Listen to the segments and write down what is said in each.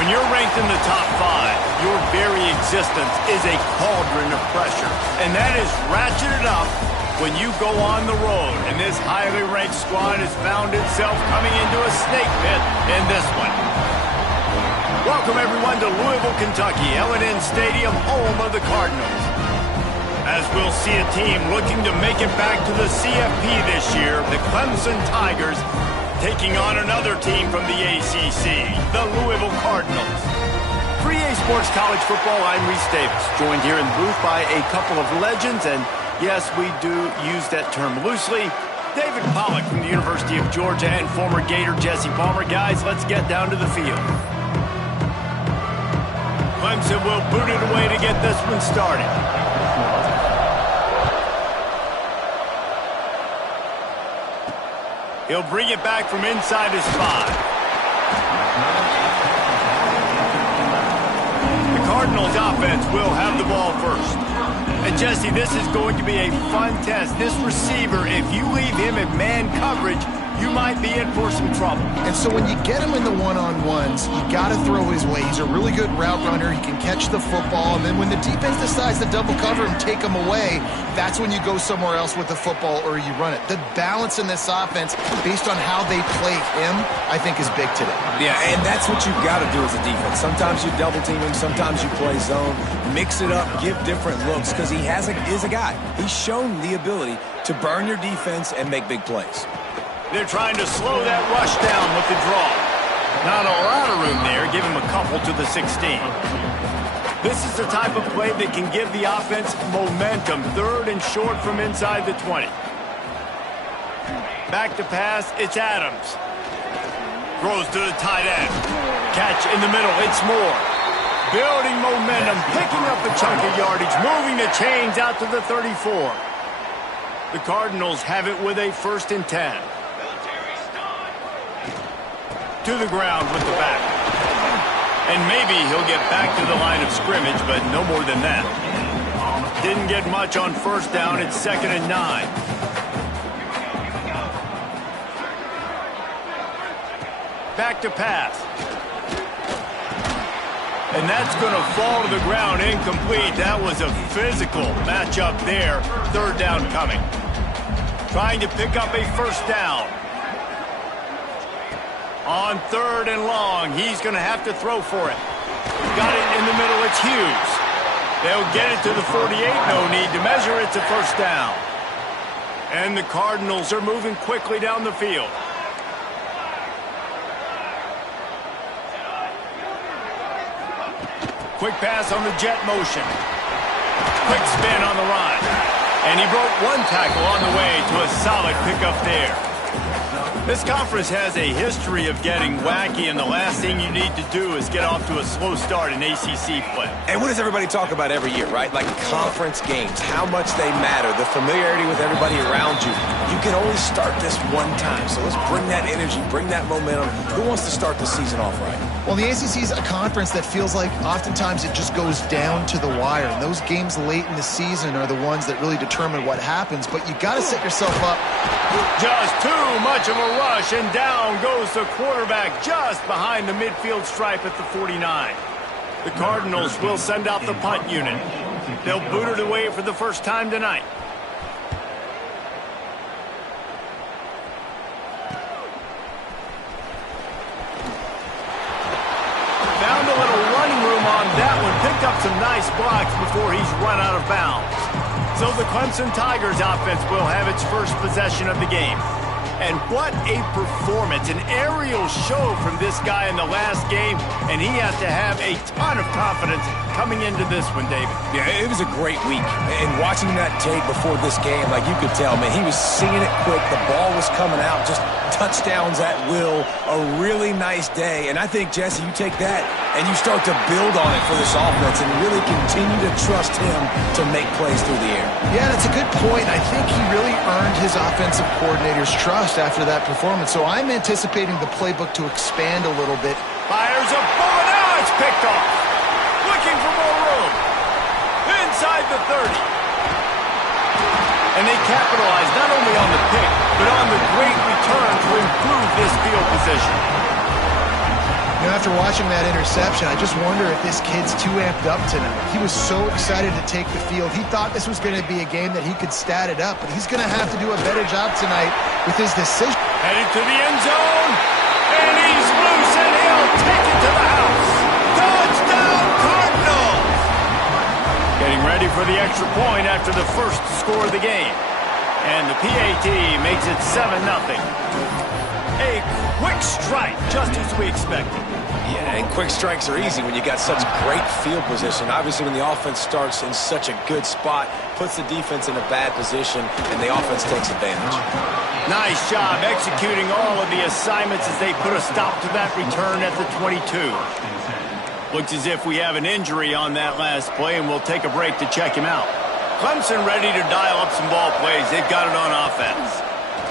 When you're ranked in the top 5, your very existence is a cauldron of pressure. And that is ratcheted up when you go on the road. And this highly ranked squad has found itself coming into a snake pit in this one. Welcome, everyone, to Louisville, Kentucky, L&N Stadium, home of the Cardinals. As we'll see a team looking to make it back to the CFP this year, the Clemson Tigers taking on another team from the ACC, the Louisville Cardinals. For EA Sports College Football, I'm Reese Davis, joined here in the booth by a couple of legends, and yes, we do use that term loosely. David Pollack from the University of Georgia and former Gator Jesse Palmer. Guys, let's get down to the field. Clemson will boot it away to get this one started. He'll bring it back from inside his 5. The Cardinals offense will have the ball first. And Jesse, this is going to be a fun test. This receiver, if you leave him in man coverage, you might be in for some trouble. And so when you get him in the one-on-ones, you got to throw his way. He's a really good route runner. He can catch the football. And then when the defense decides to double cover him, take him away, that's when you go somewhere else with the football or you run it. The balance in this offense, based on how they play him, I think is big today. Yeah, and that's what you've got to do as a defense. Sometimes you double team him, sometimes you play zone. Mix it up, give different looks, because he is a guy. He's shown the ability to burn your defense and make big plays. They're trying to slow that rush down with the draw. Not a lot of room there. Give him a couple to the 16. This is the type of play that can give the offense momentum. Third and short from inside the 20. Back to pass, it's Adams. Throws to the tight end. Catch in the middle, it's Moore. Building momentum, picking up a chunk of yardage, moving the chains out to the 34. The Cardinals have it with a 1st and 10. To the ground with the back. And maybe he'll get back to the line of scrimmage, but no more than that. Didn't get much on 1st down. It's 2nd and 9. Back to pass. And that's going to fall to the ground incomplete. That was a physical matchup there. 3rd down coming. Trying to pick up a 1st down. On 3rd and long, he's going to have to throw for it. Got it in the middle, it's Hughes. They'll get it to the 48, no need to measure, it's a 1st down. And the Cardinals are moving quickly down the field. Quick pass on the jet motion. Quick spin on the run. And he broke one tackle on the way to a solid pickup there. This conference has a history of getting wacky, and the last thing you need to do is get off to a slow start in ACC play. And what does everybody talk about every year, right? Like conference games, how much they matter, the familiarity with everybody around you. You can only start this one time, so let's bring that energy, bring that momentum. Who wants to start the season off right? Well, the ACC is a conference that feels like oftentimes it just goes down to the wire. And those games late in the season are the ones that really determine what happens. But you got to set yourself up. Just too much of a rush, and down goes the quarterback just behind the midfield stripe at the 49. The Cardinals will send out the punt unit. They'll boot it away for the 1st time tonight. Found a little running room on that one. Picked up some nice blocks before he's run out of bounds. So the Clemson Tigers offense will have its first possession of the game. And what a performance, an aerial show from this guy in the last game, and he has to have a ton of confidence coming into this one, David. Yeah, it was a great week. And watching that tape before this game, like you could tell, man, he was seeing it quick. The ball was coming out, just touchdowns at will. A really nice day. And I think, Jesse, you take that and you start to build on it for this offense and really continue to trust him to make plays through the air. Yeah, that's a good point. I think he really earned his offensive coordinator's trust after that performance. So I'm anticipating the playbook to expand a little bit. Fires a bullet. Now it's picked off. Looking for more room. Inside the 30. And they capitalize not only on the pick, but on the great return to improve this field position. You after watching that interception, I just wonder if this kid's too amped up tonight. He was so excited to take the field. He thought this was going to be a game that he could stat it up, but he's going to have to do a better job tonight with his decision. Headed to the end zone, and he's loose, and he'll take it to the house. Touchdown, Cardinals! Getting ready for the extra point after the first score of the game. And the PAT makes it 7-0. A quick strike, just as we expected. Yeah, and quick strikes are easy when you got such great field position. Obviously, when the offense starts in such a good spot, puts the defense in a bad position, and the offense takes advantage. Nice job executing all of the assignments as they put a stop to that return at the 22. Looks as if we have an injury on that last play, and we'll take a break to check him out. Clemson ready to dial up some ball plays. They've got it on offense.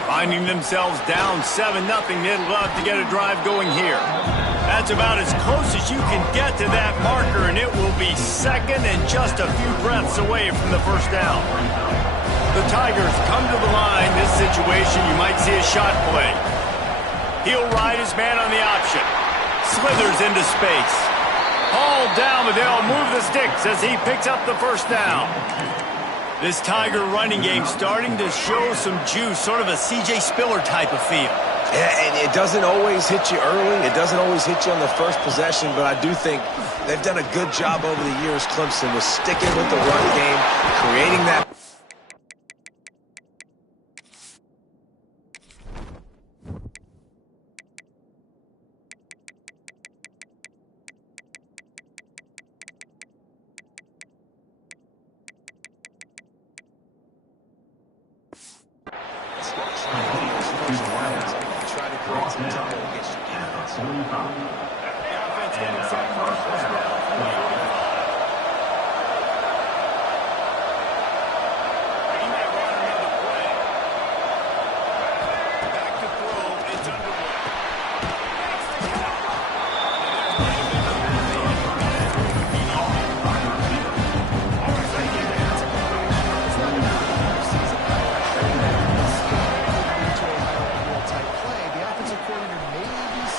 Finding themselves down 7-0, they'd love to get a drive going here. That's about as close as you can get to that marker, and it will be second and just a few breaths away from the first down. The Tigers come to the line. This situation, you might see a shot play. He'll ride his man on the option. Slithers into space. Hauled down, but they'll move the sticks as he picks up the first down. This Tiger running game starting to show some juice, sort of a C.J. Spiller type of feel. Yeah, and it doesn't always hit you early. It doesn't always hit you on the first possession, but I do think they've done a good job over the years, Clemson, with sticking with the run game, creating that.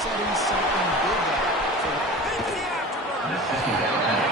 Setting something big up.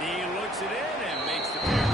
He looks it in and makes the